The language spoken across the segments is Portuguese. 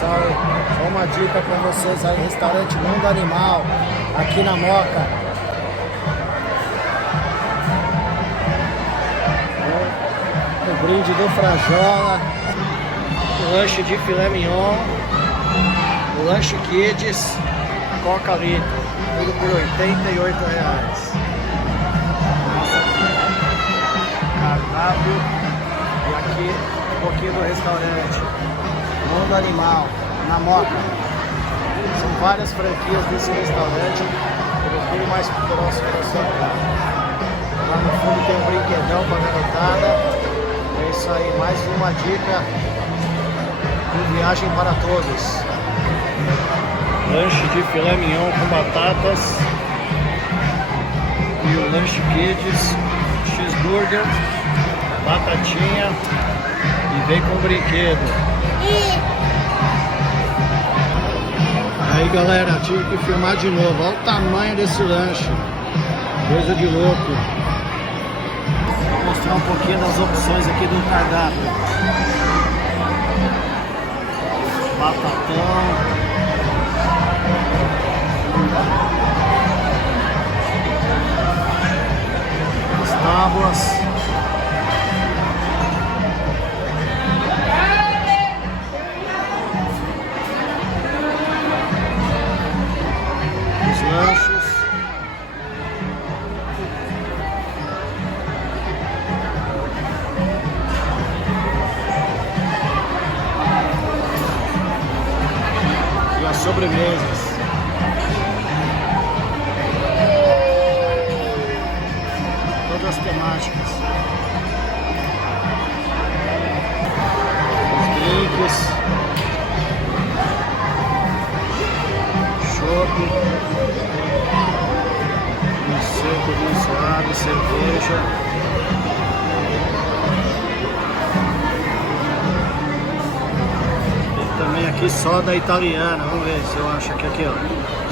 pessoal, só uma dica para vocês aí, restaurante Mundo Animal, aqui na Moca. O brinde do Frajola, o lanche de filé mignon, o lanche Kids, Coca Litro, tudo por R$88. Cardápio. E aqui um pouquinho do restaurante Mundo Animal, na Moca. São várias franquias desse restaurante. Procure mais próximo da sua casa. Lá no fundo tem um brinquedão para garotada. É isso aí, mais uma dica de viagem para todos. Lanche de filé mignon com batatas. E o lanche Kids, cheeseburger, batatinha e vem com brinquedo. Aí galera, tive que filmar de novo. Olha o tamanho desse lanche, coisa de louco. Vou mostrar um pouquinho das opções aqui do cardápio. Batatão, as tábuas, os lanches, e as sobremesas. Todas as temáticas. Os drinks, chopp, vinho seco, vinho suave, cerveja. Tem também aqui soda italiana. Vamos ver se eu acho aqui, ó.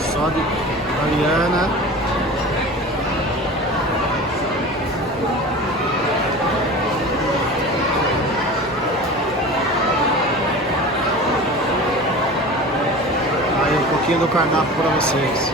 Soda italiana. Um pouquinho do cardápio para vocês.